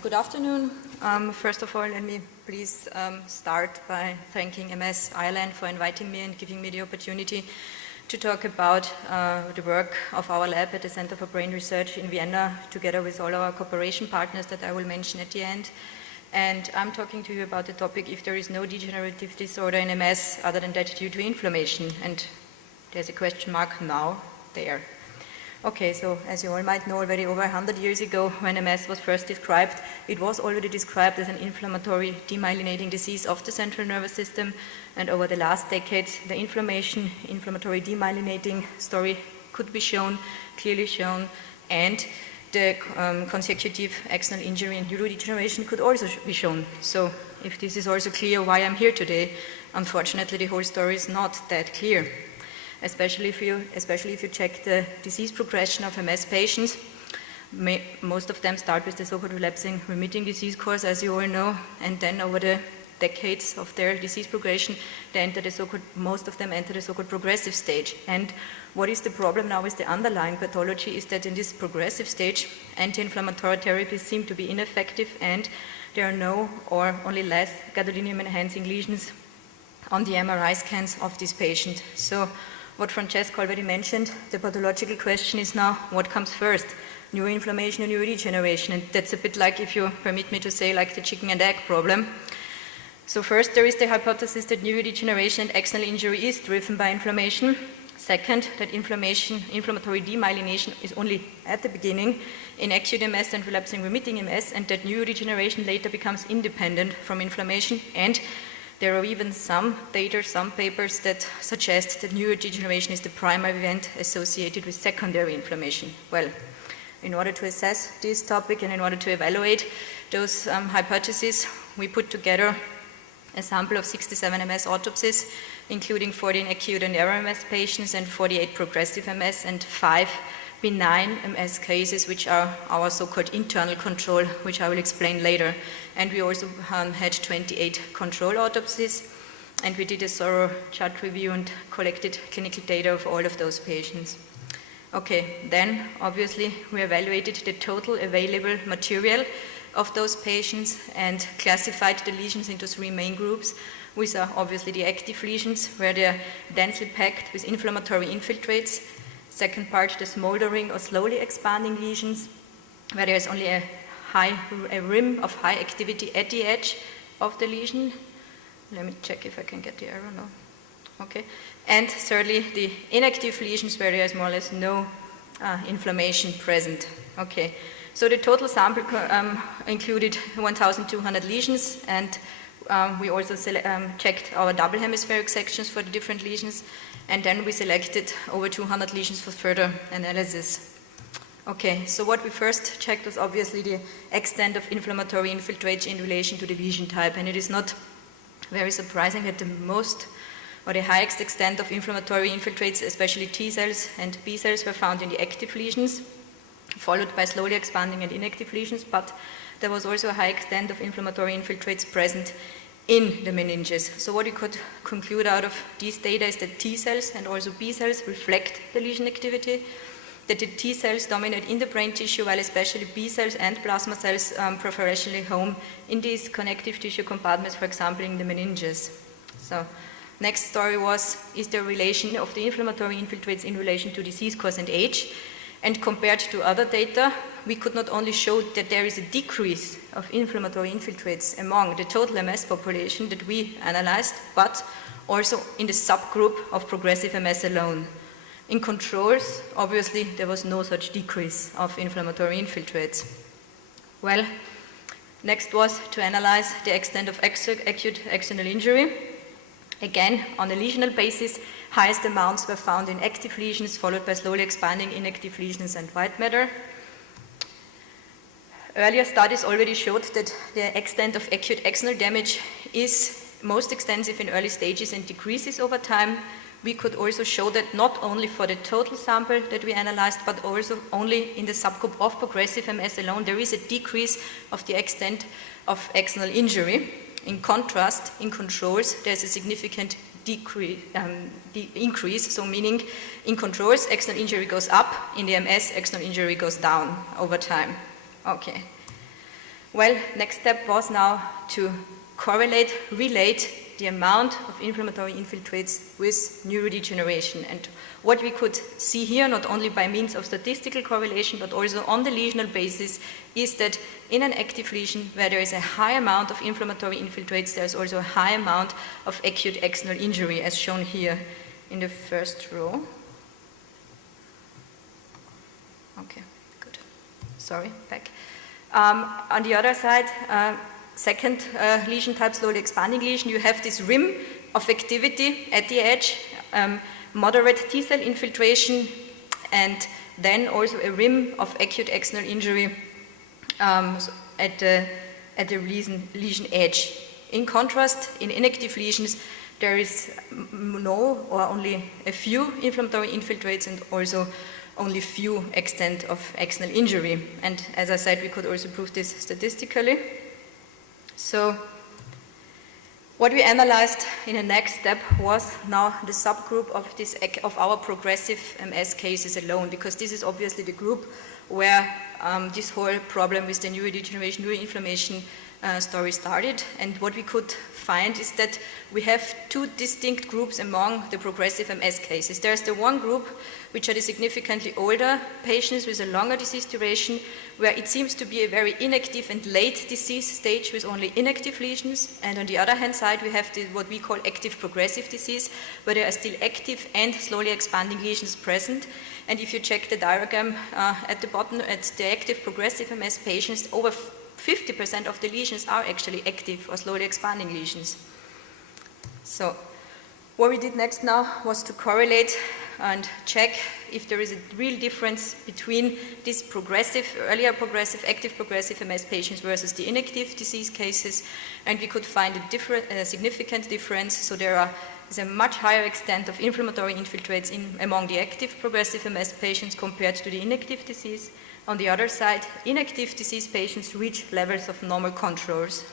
Good afternoon. First of all, let me please start by thanking MS Ireland for inviting me and giving me the opportunity to talk about the work of our lab at the Center for Brain Research in Vienna, together with all our cooperation partners that I will mention at the end. And I'm talking to you about the topic if there is no degenerative disorder in MS other than that due to inflammation. And there's a question mark now there. Okay, so as you all might know, already over 100 years ago, when MS was first described, it was already described as an inflammatory demyelinating disease of the central nervous system. And over the last decades, the inflammatory demyelinating story could be shown, clearly shown, and the consecutive axonal injury and neurodegeneration could also be shown. So if this is also clear why I'm here today, unfortunately the whole story is not that clear. Especially if you check the disease progression of MS patients. Most of them start with the so-called relapsing remitting disease course, as you all know, and then over the decades of their disease progression, most of them enter the so-called progressive stage. And what is the problem now with the underlying pathology is that in this progressive stage, anti-inflammatory therapies seem to be ineffective, and there are no or only less gadolinium-enhancing lesions on the MRI scans of this patient. So what Francesca already mentioned, the pathological question is now, what comes first, neuroinflammation or neurodegeneration? And that's a bit like, if you permit me to say, like the chicken and egg problem. So first, there is the hypothesis that neurodegeneration and axonal injury is driven by inflammation. Second, that inflammatory demyelination is only at the beginning in acute MS and relapsing remitting MS, and that neurodegeneration later becomes independent from inflammation. And there are even some data, some papers that suggest that neurodegeneration is the primary event associated with secondary inflammation. Well, in order to assess this topic and in order to evaluate those hypotheses, we put together a sample of 67 MS autopsies, including 14 acute and narrow MS patients and 48 progressive MS and 5 benign MS cases, which are our so-called internal control, which I will explain later. And we also had 28 control autopsies, and we did a thorough chart review and collected clinical data of all of those patients. Okay, then obviously we evaluated the total available material of those patients and classified the lesions into 3 main groups, with obviously the active lesions, where they're densely packed with inflammatory infiltrates. Second part, the smoldering or slowly expanding lesions, where there's only a rim of high activity at the edge of the lesion. Let me check if I can get the arrow now. Okay. And thirdly, the inactive lesions, where there is more or less no inflammation present. Okay. So the total sample included 1,200 lesions, and we also checked our double hemispheric sections for the different lesions, and then we selected over 200 lesions for further analysis. Okay, so what we first checked was obviously the extent of inflammatory infiltrates in relation to the lesion type, and it is not very surprising that the highest extent of inflammatory infiltrates, especially T cells and B cells, were found in the active lesions, followed by slowly expanding and inactive lesions, but there was also a high extent of inflammatory infiltrates present in the meninges. So what you could conclude out of these data is that T cells and also B cells reflect the lesion activity, that the T cells dominate in the brain tissue, while especially B cells and plasma cells preferentially home in these connective tissue compartments, for example, in the meninges. So next story is the relation of the inflammatory infiltrates in relation to disease course and age. And compared to other data, we could not only show that there is a decrease of inflammatory infiltrates among the total MS population that we analyzed, but also in the subgroup of progressive MS alone. In controls, obviously, there was no such decrease of inflammatory infiltrates. Well, next was to analyze the extent of acute axonal injury. Again, on a lesional basis, highest amounts were found in active lesions, followed by slowly expanding inactive lesions and white matter. Earlier studies already showed that the extent of acute axonal damage is most extensive in early stages and decreases over time. We could also show that not only for the total sample that we analyzed, but also only in the subgroup of progressive MS alone, there is a decrease of the extent of axonal injury. In contrast, in controls, there's a significant increase, so meaning in controls, axonal injury goes up, in the MS, axonal injury goes down over time. Okay. Well, next step was now to relate the amount of inflammatory infiltrates with neurodegeneration. And what we could see here, not only by means of statistical correlation, but also on the lesional basis, is that in an active lesion where there is a high amount of inflammatory infiltrates, there is also a high amount of acute external injury, as shown here in the first row. Okay, good. Sorry, back. On the other side, second lesion type, slowly expanding lesion, you have this rim of activity at the edge, moderate T-cell infiltration, and then also a rim of acute external injury at the lesion edge. In contrast, in inactive lesions, there is no or only a few inflammatory infiltrates and also only few extent of external injury. And as I said, we could also prove this statistically. So what we analyzed in the next step was now the subgroup of our progressive MS cases alone, because this is obviously the group where this whole problem with the neurodegeneration, neuroinflammation story started. And what we could find is that we have two distinct groups among the progressive MS cases. There's the one group which are the significantly older patients with a longer disease duration, where it seems to be a very inactive and late disease stage with only inactive lesions. And on the other hand side, we have what we call active progressive disease, where there are still active and slowly expanding lesions present. And if you check the diagram at the bottom, at the active progressive MS patients, over 50% of the lesions are actually active or slowly expanding lesions. So what we did next now was to correlate and check if there is a real difference between these earlier progressive, active progressive MS patients versus the inactive disease cases, and we could find a significant difference. So there is a much higher extent of inflammatory infiltrates among the active progressive MS patients compared to the inactive disease. On the other side, inactive disease patients reach levels of normal controls.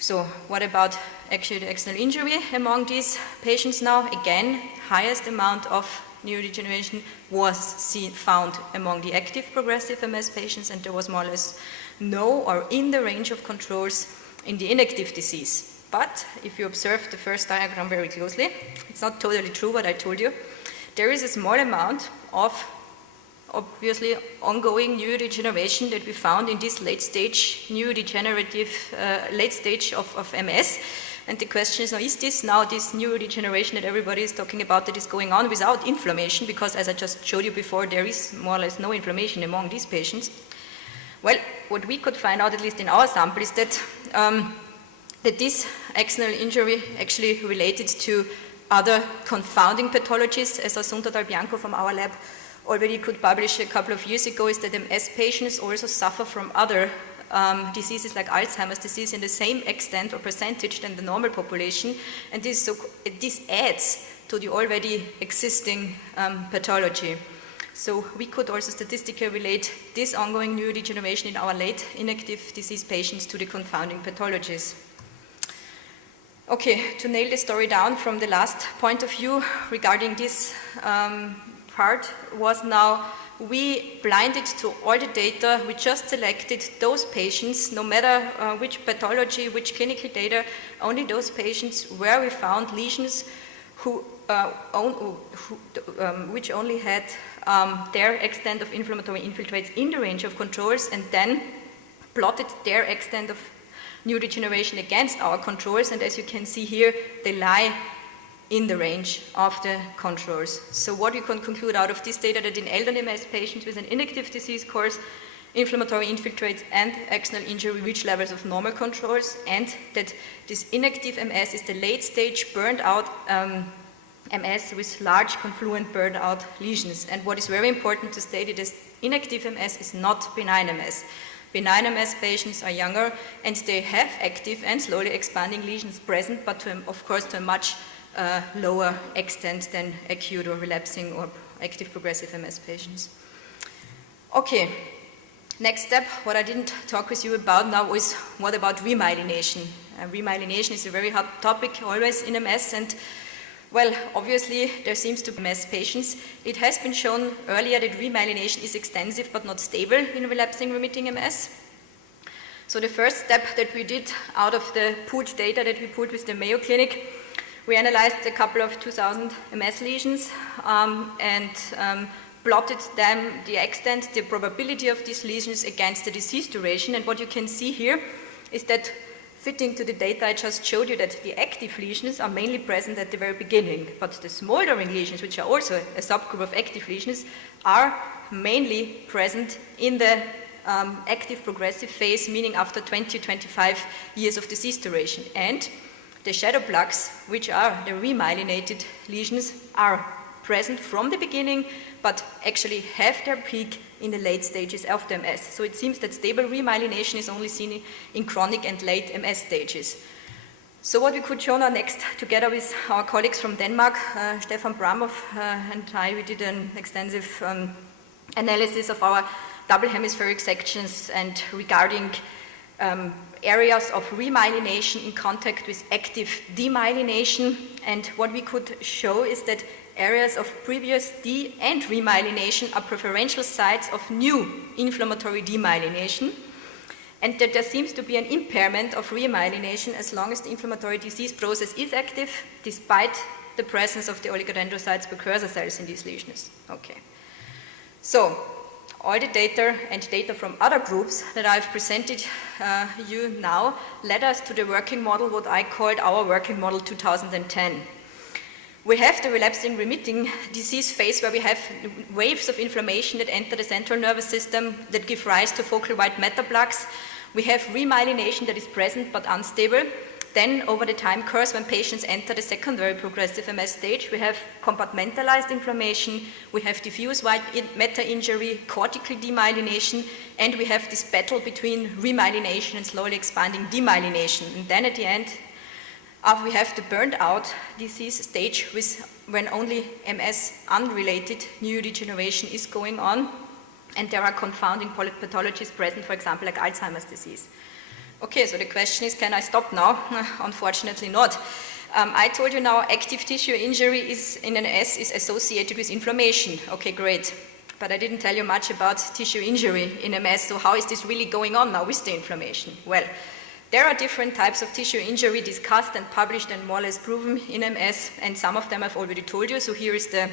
So what about acute external injury among these patients now? Again, highest amount of neurodegeneration was found among the active progressive MS patients, and there was more or less no or in the range of controls in the inactive disease. But if you observe the first diagram very closely, it's not totally true what I told you. There is a small amount of obviously ongoing neurodegeneration that we found in this late stage neurodegenerative late stage of MS. And the question is now, is this neurodegeneration that everybody is talking about that is going on without inflammation? Because as I just showed you before, there is more or less no inflammation among these patients. Well, what we could find out, at least in our sample, is that that this external injury actually related to other confounding pathologies, as Assunta Dal Bianco from our lab already could publish a couple of years ago, is that MS patients also suffer from other diseases like Alzheimer's disease in the same extent or percentage than the normal population, and this adds to the already existing pathology. So we could also statistically relate this ongoing neurodegeneration in our late inactive disease patients to the confounding pathologies. Okay, to nail the story down from the last point of view regarding this part was now we blinded to all the data. We just selected those patients, no matter which pathology, which clinical data, only those patients where we found lesions which only had their extent of inflammatory infiltrates in the range of controls, and then plotted their extent of neurodegeneration against our controls. And as you can see here, they lie in the range of the controls. So what you can conclude out of this data, that in elderly MS patients with an inactive disease course, inflammatory infiltrates and external injury reach levels of normal controls, and that this inactive MS is the late stage burned out MS with large confluent burned out lesions. And what is very important to state is inactive MS is not benign MS. Benign MS patients are younger and they have active and slowly expanding lesions present, but of course to a much lower extent than acute or relapsing or active progressive MS patients. Okay, next step, what I didn't talk with you about now is what about remyelination? Remyelination is a very hot topic always in MS, and Well, obviously, there seems to be MS patients. It has been shown earlier that remyelination is extensive but not stable in relapsing remitting MS. So the first step that we did out of the pooled data that we pooled with the Mayo Clinic, we analyzed a couple of 2,000 MS lesions and plotted them, the extent, the probability of these lesions against the disease duration. And what you can see here is that, fitting to the data I just showed you, that the active lesions are mainly present at the very beginning, but the smoldering lesions, which are also a subgroup of active lesions, are mainly present in the active progressive phase, meaning after 20-25 years of disease duration. And the shadow plaques, which are the remyelinated lesions, are present from the beginning, but actually have their peak in the late stages of the MS. So it seems that stable remyelination is only seen in chronic and late MS stages. So what we could show now next, together with our colleagues from Denmark, Stefan Bramov and I, we did an extensive analysis of our double hemispheric sections and regarding areas of remyelination in contact with active demyelination. And what we could show is that areas of previous de- and remyelination are preferential sites of new inflammatory demyelination, and that there seems to be an impairment of remyelination as long as the inflammatory disease process is active, despite the presence of the oligodendrocytes precursor cells in these lesions. Okay. So, all the data and data from other groups that I've presented you now led us to the working model, what I called our working model 2010. We have the relapsing remitting disease phase where we have waves of inflammation that enter the central nervous system that give rise to focal white matter plaques. We have remyelination that is present but unstable. Then, over the time course, when patients enter the secondary progressive MS stage, we have compartmentalized inflammation, we have diffuse white matter injury, cortical demyelination, and we have this battle between remyelination and slowly expanding demyelination. And then at the end, we have the burned out disease stage when only MS unrelated neurodegeneration is going on, and there are confounding pathologies present, for example, like Alzheimer's disease. Okay, so the question is, can I stop now? Unfortunately not. I told you now active tissue injury in an MS is associated with inflammation. Okay, great. But I didn't tell you much about tissue injury in MS, so how is this really going on now with the inflammation? Well, there are different types of tissue injury discussed and published and more or less proven in MS, and some of them I've already told you, so here is the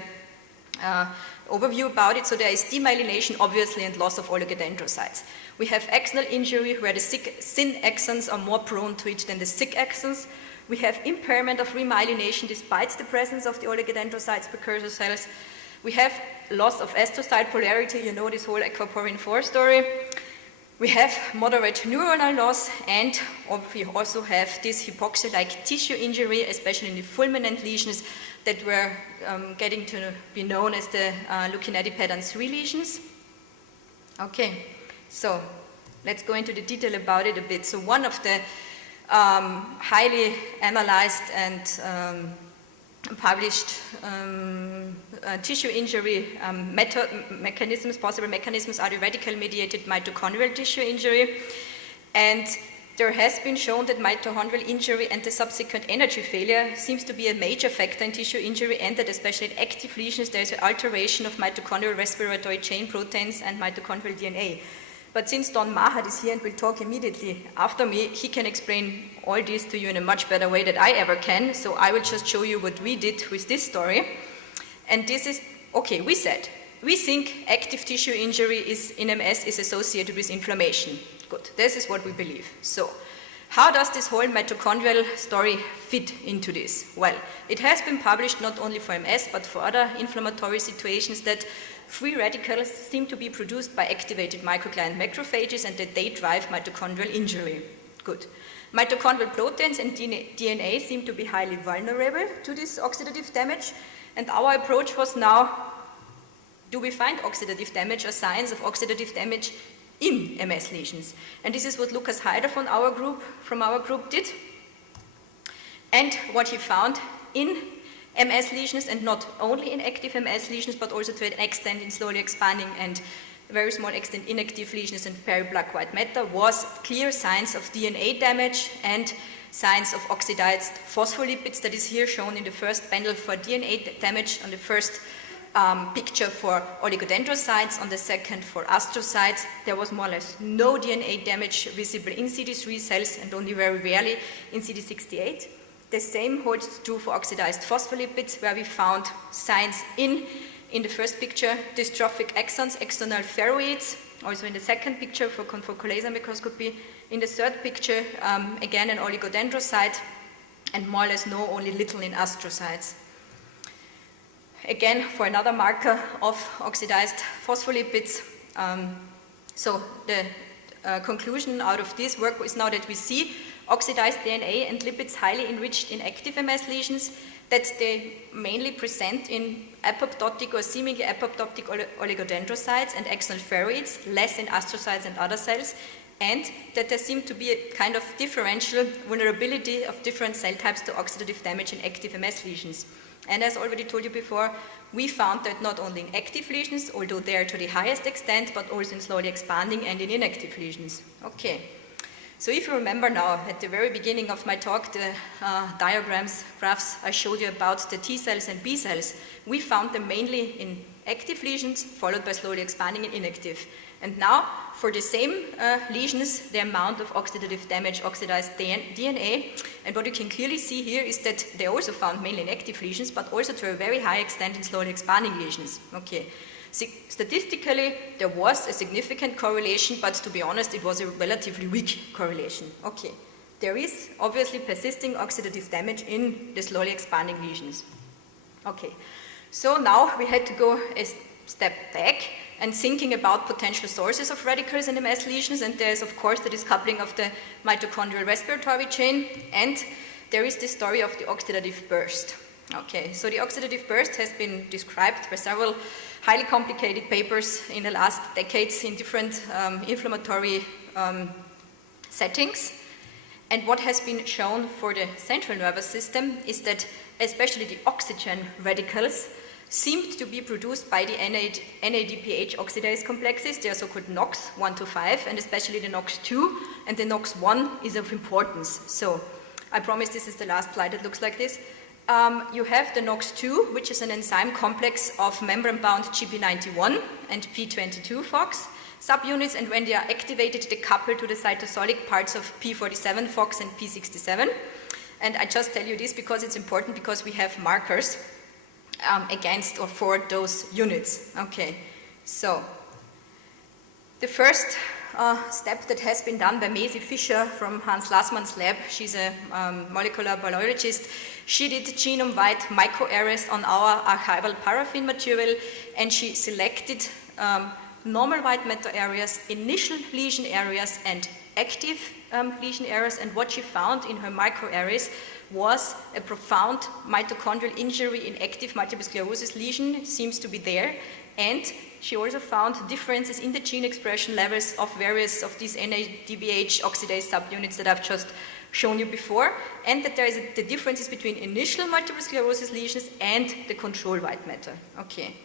overview about it. So there is demyelination, obviously, and loss of oligodendrocytes. We have axonal injury where the thin axons are more prone to it than the thick axons. We have impairment of remyelination despite the presence of the oligodendrocytes precursor cells. We have loss of astrocyte polarity, you know this whole aquaporin 4 story. We have moderate neuronal loss, and we also have this hypoxia-like tissue injury, especially in the fulminant lesions that were getting to be known as the Lucinetti pattern 3 lesions. Okay, so let's go into the detail about it a bit. So one of the highly analyzed and published tissue injury possible mechanisms are the radical-mediated mitochondrial tissue injury. And there has been shown that mitochondrial injury and the subsequent energy failure seems to be a major factor in tissue injury, and that especially in active lesions there is an alteration of mitochondrial respiratory chain proteins and mitochondrial DNA. But since Don Mahat is here and will talk immediately after me, he can explain all this to you in a much better way than I ever can. So I will just show you what we did with this story. And this is, okay, we think active tissue injury in MS is associated with inflammation. Good, this is what we believe. So how does this whole mitochondrial story fit into this? Well, it has been published not only for MS, but for other inflammatory situations that free radicals seem to be produced by activated microglial macrophages and that they drive mitochondrial injury. Good. Mitochondrial proteins and DNA seem to be highly vulnerable to this oxidative damage, and our approach was now, do we find oxidative damage or signs of oxidative damage in MS lesions? And this is what Lukas Heider from our group did. And what he found in MS lesions, and not only in active MS lesions, but also to an extent in slowly expanding and very small extent inactive lesions and periplaque white matter, was clear signs of DNA damage and signs of oxidized phospholipids, that is here shown in the first panel for DNA damage, on the first picture for oligodendrocytes, on the second for astrocytes. There was more or less no DNA damage visible in CD3 cells and only very rarely in CD68. The same holds true for oxidized phospholipids, where we found signs in the first picture, dystrophic axons, external spheroids, also in the second picture for confocal laser microscopy. In the third picture, again an oligodendrocyte, and more or less no, only little in astrocytes. Again, for another marker of oxidized phospholipids. So the conclusion out of this work is now that we see oxidized DNA and lipids highly enriched in active MS lesions, that they mainly present in apoptotic or seemingly apoptotic oligodendrocytes and axonal spheroids, less in astrocytes and other cells, and that there seemed to be a kind of differential vulnerability of different cell types to oxidative damage in active MS lesions. And as I already told you before, we found that not only in active lesions, although they are to the highest extent, but also in slowly expanding and in inactive lesions. Okay. So if you remember now, at the very beginning of my talk, the graphs I showed you about the T cells and B cells, we found them mainly in active lesions, followed by slowly expanding and inactive. And now, for the same lesions, the amount of oxidative damage, oxidized DNA, and what you can clearly see here is that they also found mainly in active lesions, but also to a very high extent in slowly expanding lesions. Okay. Statistically, there was a significant correlation, but to be honest, it was a relatively weak correlation. Okay. There is obviously persisting oxidative damage in the slowly expanding lesions. Okay. So now we had to go a step back and thinking about potential sources of radicals in MS lesions, and there's of course the discoupling of the mitochondrial respiratory chain, and there is the story of the oxidative burst. Okay, so the oxidative burst has been described by several highly complicated papers in the last decades in different inflammatory settings. And what has been shown for the central nervous system is that especially the oxygen radicals seemed to be produced by the NADPH oxidase complexes. They are so-called NOx 1 to 5, and especially the NOx 2, and the NOx 1 is of importance. So I promise this is the last slide that looks like this. You have the NOx 2, which is an enzyme complex of membrane-bound GP91 and P22 FOX subunits, and when they are activated, they couple to the cytosolic parts of P47 FOX and P67. And I just tell you this because it's important, because we have markers against or for those units. Okay, so the first step that has been done by Maisie Frischer from Hans Lassmann's lab, she's a molecular biologist. She did genome-wide microarrays on our archival paraffin material, and she selected normal white matter areas, initial lesion areas, and active lesion areas, and what she found in her microarrays was a profound mitochondrial injury in active multiple sclerosis lesion, seems to be there, and she also found differences in the gene expression levels of various of these NADPH oxidase subunits that I've just shown you before, and that the differences between initial multiple sclerosis lesions and the control white matter. Okay.